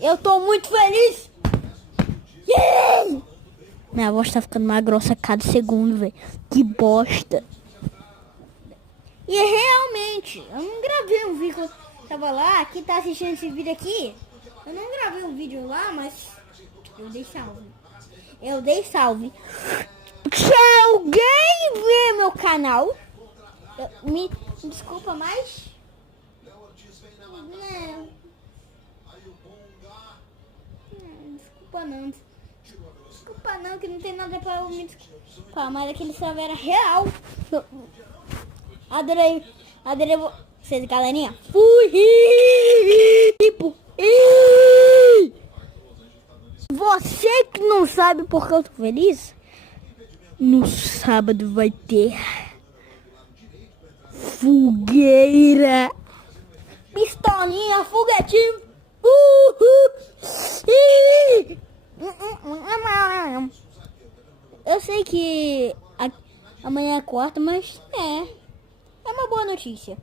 Eu tô muito feliz. Yeah! Minha voz tá ficando mais grossa a cada segundo, velho. Que bosta. E realmente, eu não gravei um vídeo quando eu tava lá. Quem tá assistindo esse vídeo aqui, eu não gravei um vídeo lá, mas eu dei salve. Eu dei salve. Se alguém vê meu canal, me desculpa, mas... Não. Desculpa não. Desculpa não, que não tem nada pra eu me desculpar. Mas aquele salve era real. Adorei. Adorei vocês, galerinha. Fui! Tipo... Você que não sabe por que eu tô feliz? No sábado vai ter fogueira, pistolinha, foguetinho. Eu sei que amanhã é quarta, mas é uma boa notícia.